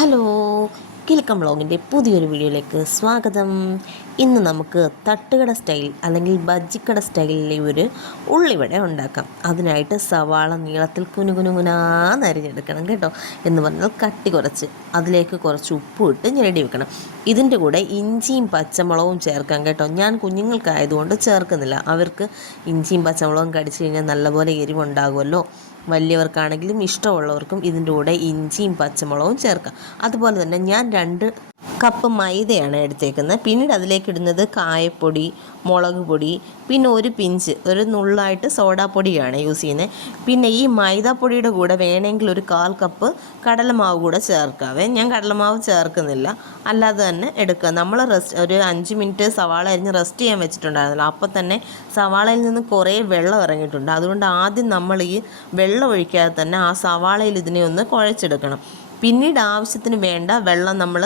Hello കിൽക്കം വ്ളോഗിന്റെ പുതിയൊരു വീഡിയോയിലേക്ക് സ്വാഗതം. ഇന്ന് നമുക്ക് തട്ടുകട സ്റ്റൈൽ അല്ലെങ്കിൽ ബജ്ജിക്കട സ്റ്റൈലിലെ ഒരു ഉള്ളിവട ഉണ്ടാക്കാം. അതിനായിട്ട് സവാള നീളത്തിൽ കുനുകുനുകുനാന്ന് അരിഞ്ഞെടുക്കണം കേട്ടോ എന്ന് പറഞ്ഞാൽ കട്ടി കുറച്ച്. അതിലേക്ക് കുറച്ച് ഉപ്പും ഇട്ട് ഞെരടി വെക്കണം. ഇതിന്റെ കൂടെ ഇഞ്ചിയും പച്ചമുളകും ചേർക്കാം കേട്ടോ. ഞാൻ കുഞ്ഞുങ്ങൾക്കായതുകൊണ്ട് ചേർക്കുന്നില്ല. അവർക്ക് ഇഞ്ചിയും പച്ചമുളകും കടിച്ചു കഴിഞ്ഞാൽ നല്ലപോലെ എരിവുണ്ടാകുമല്ലോ. വലിയവർക്കാണെങ്കിലും ഇഷ്ടമുള്ളവർക്കും ഇതിന്റെ കൂടെ ഇഞ്ചിയും പച്ചമുളകും ചേർക്കാം. അതുപോലെ തന്നെ ഞാൻ രണ്ട് കപ്പ് മൈദയാണ് എടുത്തേക്കുന്നത്. പിന്നീട് അതിലേക്ക് ഇടുന്നത് കായപ്പൊടി മുളക് പൊടി പിന്നെ ഒരു പിഞ്ച് ഒരു നുള്ളായിട്ട് സോഡാപ്പൊടിയാണ് യൂസ് ചെയ്യുന്നത്. പിന്നെ ഈ മൈദാപ്പൊടിയുടെ കൂടെ വേണമെങ്കിൽ ഒരു കാൽ കപ്പ് കടലമാവ് കൂടെ ചേർക്കാവേ. ഞാൻ കടലമാവ് ചേർക്കുന്നില്ല. അല്ലാതെ തന്നെ എടുക്കുക. നമ്മൾ റെസ്റ്റ് ഒരു അഞ്ച് മിനിറ്റ് സവാള അരിഞ്ഞ് റെസ്റ്റ് ചെയ്യാൻ വെച്ചിട്ടുണ്ടായിരുന്നല്ലോ. അപ്പോൾ തന്നെ സവാളയിൽ നിന്ന് കുറേ വെള്ളം ഇറങ്ങിയിട്ടുണ്ട്. അതുകൊണ്ട് ആദ്യം നമ്മൾ ഈ വെള്ളം ഒഴിക്കാതെ തന്നെ ആ സവാളയിൽ ഇതിനെ ഒന്ന് കുഴച്ചെടുക്കണം. പിന്നീട് ആവശ്യത്തിന് വേണ്ട വെള്ളം നമ്മൾ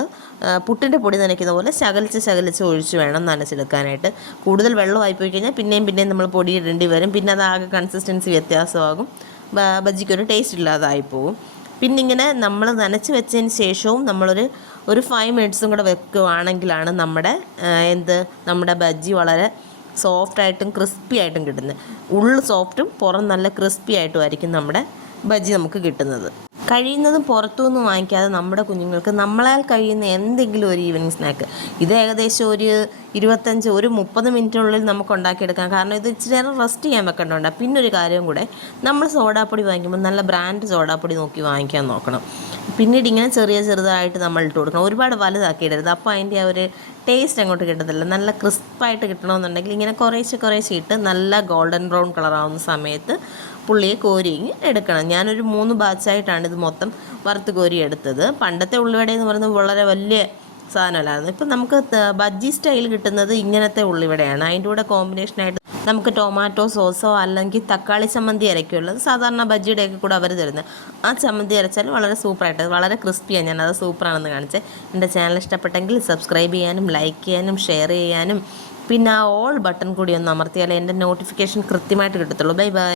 പുട്ടിന്റെ പൊടി നനയ്ക്കുന്ന പോലെ ശകലിച്ച് ശകലിച്ച് ഒഴിച്ച് വേണം നനച്ചെടുക്കാനായിട്ട്. കൂടുതൽ വെള്ളമായി പോയി കഴിഞ്ഞാൽ പിന്നെയും പിന്നെയും നമ്മൾ പൊടി ഇടേണ്ടി വരും. പിന്നെ ആകെ കൺസിസ്റ്റൻസി വ്യത്യാസമാകും. ബജ്ജിക്കൊരു ടേസ്റ്റ് ഇല്ലാതായി പോകും പിന്നെ ഇങ്ങനെ നമ്മൾ നനച്ച് വെച്ചതിന് ശേഷവും നമ്മളൊരു ഒരു ഫൈവ് മിനിറ്റ്സും കൂടെ വെക്കുകയാണെങ്കിലാണ് നമ്മുടെ എന്ത് നമ്മുടെ ബജ്ജി വളരെ സോഫ്റ്റായിട്ടും ക്രിസ്പി ആയിട്ടും കിട്ടുന്നത് ഉള്ളു സോഫ്റ്റും പുറം നല്ല ക്രിസ്പി ആയിട്ടും ആയിരിക്കും നമ്മുടെ ബജ്ജി നമുക്ക് കിട്ടുന്നത്. കഴിയുന്നതും പുറത്തുനിന്ന് വാങ്ങിക്കാതെ നമ്മുടെ കുഞ്ഞുങ്ങൾക്ക് നമ്മളാൽ കഴിയുന്ന എന്തെങ്കിലും ഒരു ഈവനിങ് സ്നാക്ക്. ഇത് ഏകദേശം ഒരു ഇരുപത്തഞ്ച് ഒരു മുപ്പത് മിനിറ്റിനുള്ളിൽ നമുക്ക് ഉണ്ടാക്കിയെടുക്കാം. കാരണം ഇത് ഇച്ചിരി നേരം റെസ്റ്റ് ചെയ്യാൻ വെക്കേണ്ടതുണ്ട്. പിന്നെ ഒരു കാര്യം കൂടെ നമ്മൾ സോഡാപ്പൊടി വാങ്ങിക്കുമ്പോൾ നല്ല ബ്രാൻഡ് സോഡാപ്പൊടി നോക്കി വാങ്ങിക്കാൻ നോക്കണം. പിന്നീട് ഇങ്ങനെ ചെറിയ ചെറുതായിട്ട് നമ്മൾ ഇട്ട് കൊടുക്കണം. ഒരുപാട് വലുതാക്കിയിടരുത്. അപ്പോൾ അതിന്റെ ആ ഒരു ടേസ്റ്റ് അങ്ങോട്ട് കിട്ടത്തില്ല. നല്ല ക്രിസ്പായിട്ട് കിട്ടണമെന്നുണ്ടെങ്കിൽ ഇങ്ങനെ കുറേശ്ശെ കുറേശ്ശെ ഇട്ട് നല്ല ഗോൾഡൻ ബ്രൗൺ കളറാവുന്ന സമയത്ത് പുള്ളിയെ കോരി എടുക്കണം. ഞാനൊരു മൂന്ന് ബാച്ചായിട്ടാണ് ഇത് മൊത്തം വറുത്ത് കോരി എടുത്തത്. പണ്ടത്തെ ഉള്ളിവട എന്ന് പറയുന്നത് വളരെ വലിയ സാധനമല്ലായിരുന്നു. ഇപ്പം നമുക്ക് ബജ്ജി സ്റ്റൈൽ കിട്ടുന്നത് ഇങ്ങനത്തെ ഉള്ളിവടയാണ്. അതിന്റെ കൂടെ കോമ്പിനേഷനായിട്ട് നമുക്ക് ടൊമാറ്റോ സോസോ അല്ലെങ്കിൽ തക്കാളി ചമ്മന്തി അരയ്ക്കുള്ളത് സാധാരണ ബജ്ജിയുടെയൊക്കെ കൂടെ അവർ തരുന്നത്. ആ ചമ്മന്തി അരച്ചാൽ വളരെ സൂപ്പറായിട്ട് വളരെ ക്രിസ്പിയാണ് ഞാൻ അത് സൂപ്പറാണെന്ന് കാണിച്ചത് എന്റെ ചാനൽ ഇഷ്ടപ്പെട്ടെങ്കിൽ സബ്സ്ക്രൈബ് ചെയ്യാനും ലൈക്ക് ചെയ്യാനും ഷെയർ ചെയ്യാനും. പിന്നെ ആ ഓൾ ബട്ടൺ കൂടി ഒന്ന് അമർത്തിയാലേ എന്റെ നോട്ടിഫിക്കേഷൻ കൃത്യമായിട്ട് കിട്ടത്തുള്ളൂ. Bye bye